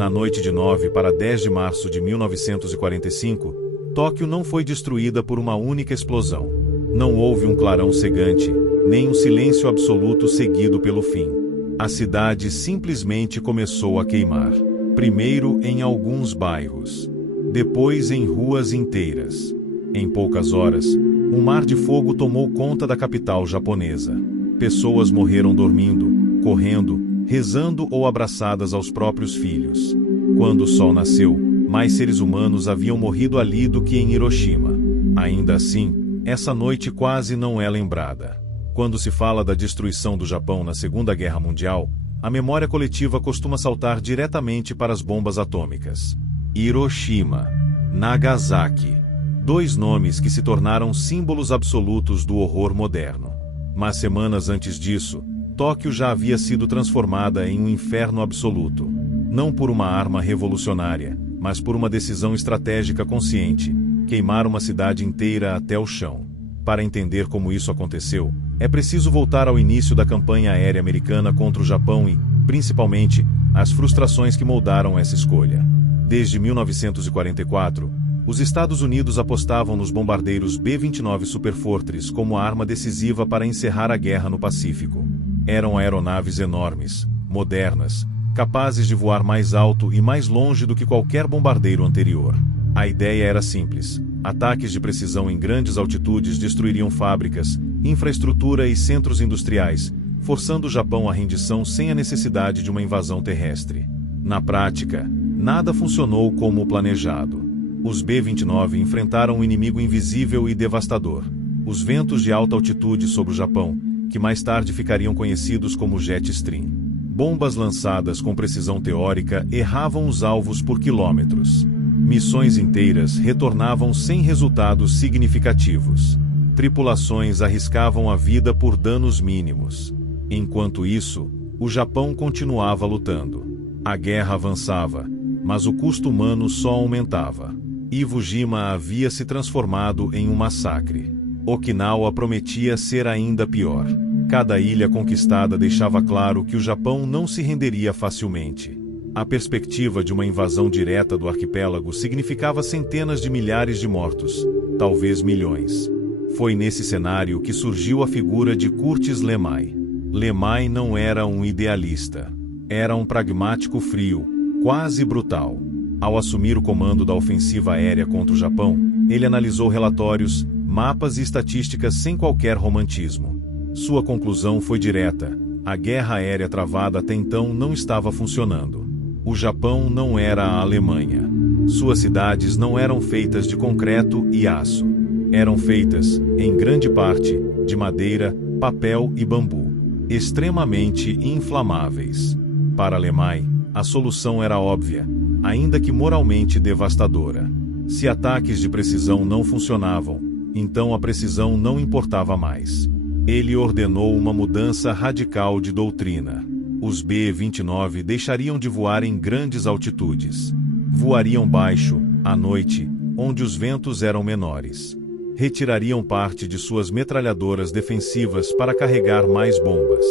Na noite de 9 para 10 de março de 1945, Tóquio não foi destruída por uma única explosão. Não houve um clarão cegante, nem um silêncio absoluto seguido pelo fim. A cidade simplesmente começou a queimar. Primeiro em alguns bairros, depois em ruas inteiras. Em poucas horas, um mar de fogo tomou conta da capital japonesa. Pessoas morreram dormindo, correndo, rezando ou abraçadas aos próprios filhos. Quando o sol nasceu, mais seres humanos haviam morrido ali do que em Hiroshima. Ainda assim, essa noite quase não é lembrada. Quando se fala da destruição do Japão na Segunda Guerra Mundial, a memória coletiva costuma saltar diretamente para as bombas atômicas. Hiroshima, Nagasaki. Dois nomes que se tornaram símbolos absolutos do horror moderno. Mas semanas antes disso, Tóquio já havia sido transformada em um inferno absoluto. Não por uma arma revolucionária, mas por uma decisão estratégica consciente: queimar uma cidade inteira até o chão. Para entender como isso aconteceu, é preciso voltar ao início da campanha aérea americana contra o Japão e, principalmente, as frustrações que moldaram essa escolha. Desde 1944, os Estados Unidos apostavam nos bombardeiros B-29 Superfortress como a arma decisiva para encerrar a guerra no Pacífico. Eram aeronaves enormes, modernas, capazes de voar mais alto e mais longe do que qualquer bombardeiro anterior. A ideia era simples: ataques de precisão em grandes altitudes destruiriam fábricas, infraestrutura e centros industriais, forçando o Japão à rendição sem a necessidade de uma invasão terrestre. Na prática, nada funcionou como planejado. Os B-29 enfrentaram um inimigo invisível e devastador: os ventos de alta altitude sobre o Japão, que mais tarde ficariam conhecidos como jet stream. Bombas lançadas com precisão teórica erravam os alvos por quilômetros. Missões inteiras retornavam sem resultados significativos. Tripulações arriscavam a vida por danos mínimos. Enquanto isso, o Japão continuava lutando. A guerra avançava, mas o custo humano só aumentava. Iwo Jima havia se transformado em um massacre. Okinawa prometia ser ainda pior. Cada ilha conquistada deixava claro que o Japão não se renderia facilmente. A perspectiva de uma invasão direta do arquipélago significava centenas de milhares de mortos, talvez milhões. Foi nesse cenário que surgiu a figura de Curtis LeMay. LeMay não era um idealista. Era um pragmático frio, quase brutal. Ao assumir o comando da ofensiva aérea contra o Japão, ele analisou relatórios, mapas e estatísticas sem qualquer romantismo. Sua conclusão foi direta: a guerra aérea travada até então não estava funcionando. O Japão não era a Alemanha. Suas cidades não eram feitas de concreto e aço. Eram feitas, em grande parte, de madeira, papel e bambu, extremamente inflamáveis. Para LeMay, a solução era óbvia, ainda que moralmente devastadora. Se ataques de precisão não funcionavam, então a precisão não importava mais. Ele ordenou uma mudança radical de doutrina. Os B-29 deixariam de voar em grandes altitudes. Voariam baixo, à noite, onde os ventos eram menores. Retirariam parte de suas metralhadoras defensivas para carregar mais bombas.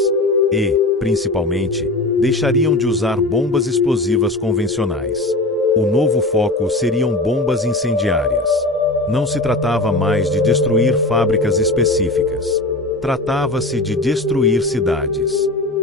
E, principalmente, deixariam de usar bombas explosivas convencionais. O novo foco seriam bombas incendiárias. Não se tratava mais de destruir fábricas específicas. Tratava-se de destruir cidades.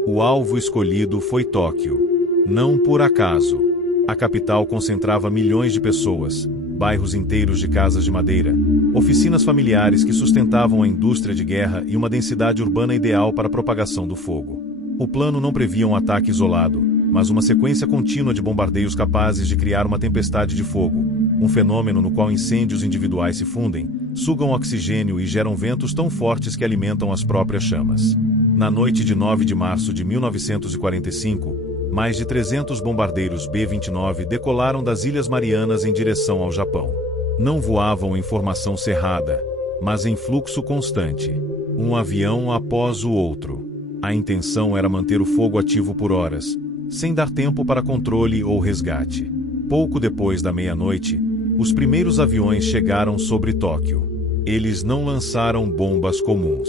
O alvo escolhido foi Tóquio. Não por acaso. A capital concentrava milhões de pessoas, bairros inteiros de casas de madeira, oficinas familiares que sustentavam a indústria de guerra e uma densidade urbana ideal para a propagação do fogo. O plano não previa um ataque isolado, mas uma sequência contínua de bombardeios capazes de criar uma tempestade de fogo, um fenômeno no qual incêndios individuais se fundem, sugam oxigênio e geram ventos tão fortes que alimentam as próprias chamas. Na noite de 9 de março de 1945, mais de 300 bombardeiros B-29 decolaram das Ilhas Marianas em direção ao Japão. Não voavam em formação cerrada, mas em fluxo constante, um avião após o outro. A intenção era manter o fogo ativo por horas, sem dar tempo para controle ou resgate. Pouco depois da meia-noite, os primeiros aviões chegaram sobre Tóquio. Eles não lançaram bombas comuns.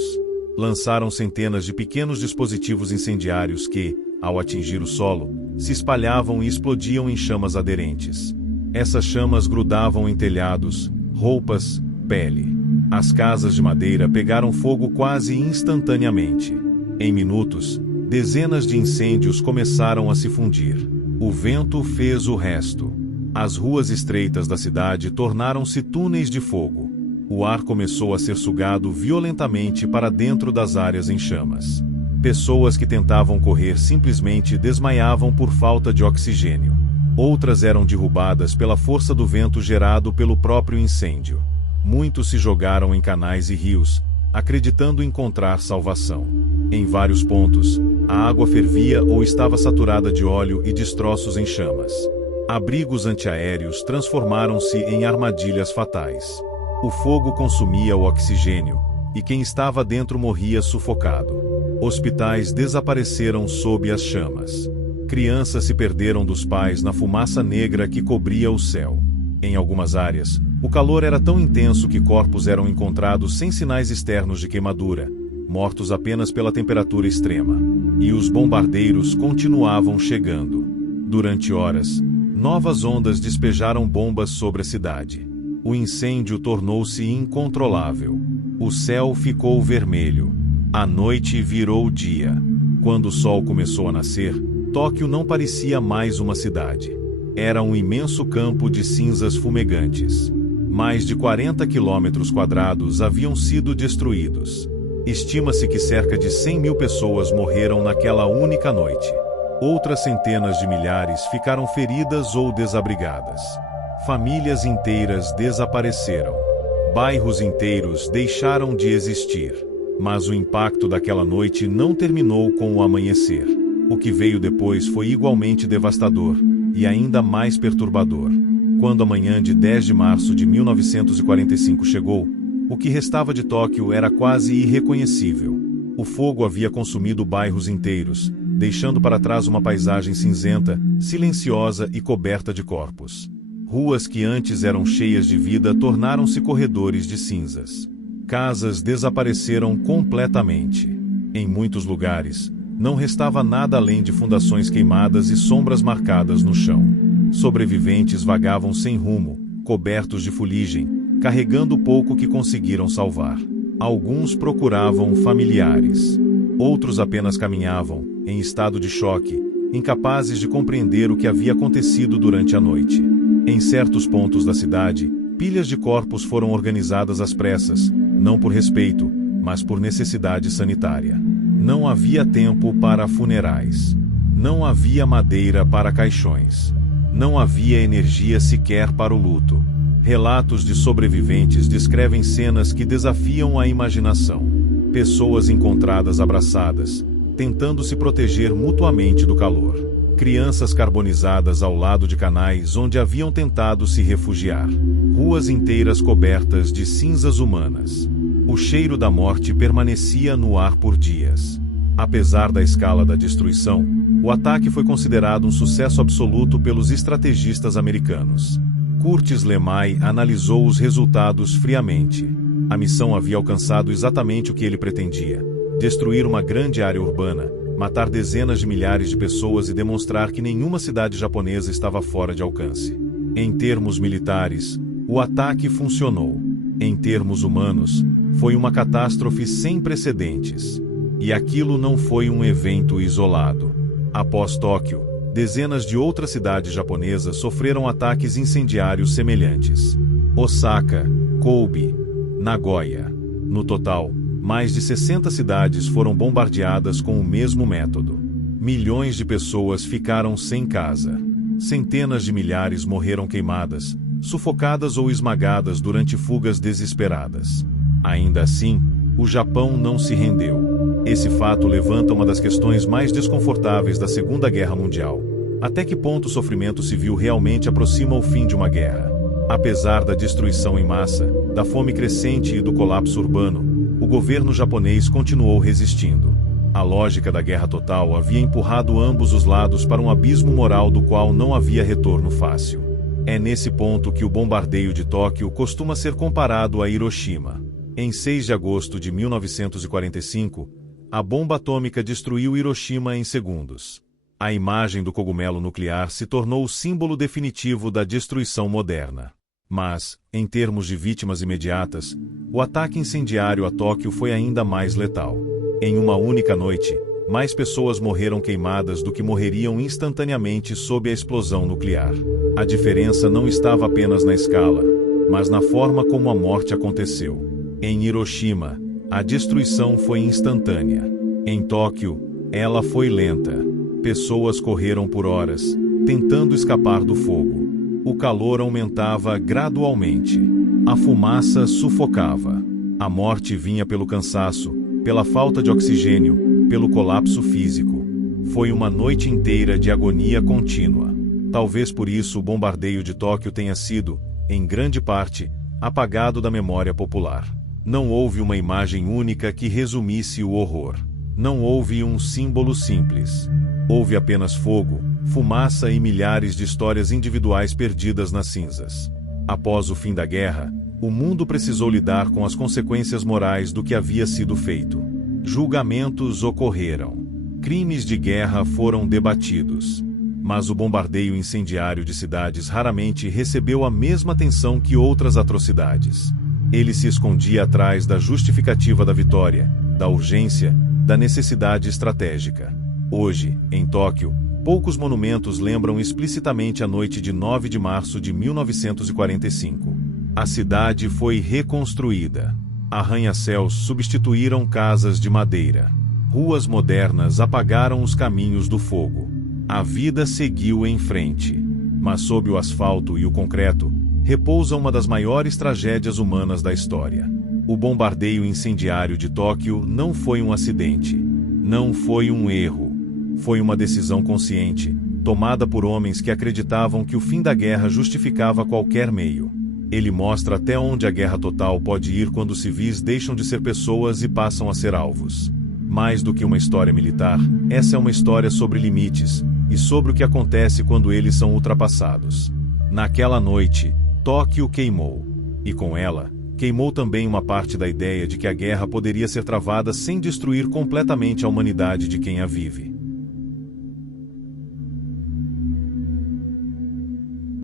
Lançaram centenas de pequenos dispositivos incendiários que, Ao atingir o solo, se espalhavam e explodiam em chamas aderentes. Essas chamas grudavam em telhados, roupas, pele. As casas de madeira pegaram fogo quase instantaneamente. Em minutos, dezenas de incêndios começaram a se fundir. O vento fez o resto. As ruas estreitas da cidade tornaram-se túneis de fogo. O ar começou a ser sugado violentamente para dentro das áreas em chamas. Pessoas que tentavam correr simplesmente desmaiavam por falta de oxigênio. Outras eram derrubadas pela força do vento gerado pelo próprio incêndio. Muitos se jogaram em canais e rios, acreditando encontrar salvação. Em vários pontos, a água fervia ou estava saturada de óleo e destroços em chamas. Abrigos antiaéreos transformaram-se em armadilhas fatais. O fogo consumia o oxigênio, e quem estava dentro morria sufocado. Hospitais desapareceram sob as chamas. Crianças se perderam dos pais na fumaça negra que cobria o céu. Em algumas áreas, o calor era tão intenso que corpos eram encontrados sem sinais externos de queimadura, mortos apenas pela temperatura extrema. E os bombardeiros continuavam chegando. Durante horas, novas ondas despejaram bombas sobre a cidade. O incêndio tornou-se incontrolável. O céu ficou vermelho. A noite virou dia. Quando o sol começou a nascer, Tóquio não parecia mais uma cidade. Era um imenso campo de cinzas fumegantes. Mais de 40 quilômetros quadrados haviam sido destruídos. Estima-se que cerca de 100 mil pessoas morreram naquela única noite. Outras centenas de milhares ficaram feridas ou desabrigadas. Famílias inteiras desapareceram. Bairros inteiros deixaram de existir. Mas o impacto daquela noite não terminou com o amanhecer. O que veio depois foi igualmente devastador e ainda mais perturbador. Quando a manhã de 10 de março de 1945 chegou, o que restava de Tóquio era quase irreconhecível. O fogo havia consumido bairros inteiros, deixando para trás uma paisagem cinzenta, silenciosa e coberta de corpos. Ruas que antes eram cheias de vida tornaram-se corredores de cinzas. Casas desapareceram completamente. Em muitos lugares, não restava nada além de fundações queimadas e sombras marcadas no chão. Sobreviventes vagavam sem rumo, cobertos de fuligem, carregando o pouco que conseguiram salvar. Alguns procuravam familiares. Outros apenas caminhavam, em estado de choque, incapazes de compreender o que havia acontecido durante a noite. Em certos pontos da cidade, pilhas de corpos foram organizadas às pressas, não por respeito, mas por necessidade sanitária. Não havia tempo para funerais. Não havia madeira para caixões. Não havia energia sequer para o luto. Relatos de sobreviventes descrevem cenas que desafiam a imaginação. Pessoas encontradas abraçadas, tentando se proteger mutuamente do calor. Crianças carbonizadas ao lado de canais onde haviam tentado se refugiar. Ruas inteiras cobertas de cinzas humanas. O cheiro da morte permanecia no ar por dias. Apesar da escala da destruição, o ataque foi considerado um sucesso absoluto pelos estrategistas americanos. Curtis LeMay analisou os resultados friamente. A missão havia alcançado exatamente o que ele pretendia: destruir uma grande área urbana, matar dezenas de milhares de pessoas e demonstrar que nenhuma cidade japonesa estava fora de alcance. Em termos militares, o ataque funcionou. Em termos humanos, foi uma catástrofe sem precedentes. E aquilo não foi um evento isolado. Após Tóquio, dezenas de outras cidades japonesas sofreram ataques incendiários semelhantes. Osaka, Kobe, Nagoya. No total, mais de 60 cidades foram bombardeadas com o mesmo método. Milhões de pessoas ficaram sem casa. Centenas de milhares morreram queimadas, sufocadas ou esmagadas durante fugas desesperadas. Ainda assim, o Japão não se rendeu. Esse fato levanta uma das questões mais desconfortáveis da Segunda Guerra Mundial. Até que ponto o sofrimento civil realmente aproxima o fim de uma guerra? Apesar da destruição em massa, da fome crescente e do colapso urbano, o governo japonês continuou resistindo. A lógica da guerra total havia empurrado ambos os lados para um abismo moral do qual não havia retorno fácil. É nesse ponto que o bombardeio de Tóquio costuma ser comparado a Hiroshima. Em 6 de agosto de 1945, a bomba atômica destruiu Hiroshima em segundos. A imagem do cogumelo nuclear se tornou o símbolo definitivo da destruição moderna. Mas, em termos de vítimas imediatas, o ataque incendiário a Tóquio foi ainda mais letal. Em uma única noite, mais pessoas morreram queimadas do que morreriam instantaneamente sob a explosão nuclear. A diferença não estava apenas na escala, mas na forma como a morte aconteceu. Em Hiroshima, a destruição foi instantânea. Em Tóquio, ela foi lenta. Pessoas correram por horas, tentando escapar do fogo. O calor aumentava gradualmente. A fumaça sufocava. A morte vinha pelo cansaço, pela falta de oxigênio, pelo colapso físico. Foi uma noite inteira de agonia contínua. Talvez por isso o bombardeio de Tóquio tenha sido, em grande parte, apagado da memória popular. Não houve uma imagem única que resumisse o horror. Não houve um símbolo simples. Houve apenas fogo, fumaça e milhares de histórias individuais perdidas nas cinzas. Após o fim da guerra, o mundo precisou lidar com as consequências morais do que havia sido feito. Julgamentos ocorreram. Crimes de guerra foram debatidos. Mas o bombardeio incendiário de cidades raramente recebeu a mesma atenção que outras atrocidades. Ele se escondia atrás da justificativa da vitória, da urgência, da necessidade estratégica. Hoje, em Tóquio, poucos monumentos lembram explicitamente a noite de 9 de março de 1945. A cidade foi reconstruída. Arranha-céus substituíram casas de madeira. Ruas modernas apagaram os caminhos do fogo. A vida seguiu em frente. Mas sob o asfalto e o concreto, repousa uma das maiores tragédias humanas da história. O bombardeio incendiário de Tóquio não foi um acidente. Não foi um erro. Foi uma decisão consciente, tomada por homens que acreditavam que o fim da guerra justificava qualquer meio. Ele mostra até onde a guerra total pode ir quando os civis deixam de ser pessoas e passam a ser alvos. Mais do que uma história militar, essa é uma história sobre limites, e sobre o que acontece quando eles são ultrapassados. Naquela noite, Tóquio queimou. E com ela, queimou também uma parte da ideia de que a guerra poderia ser travada sem destruir completamente a humanidade de quem a vive.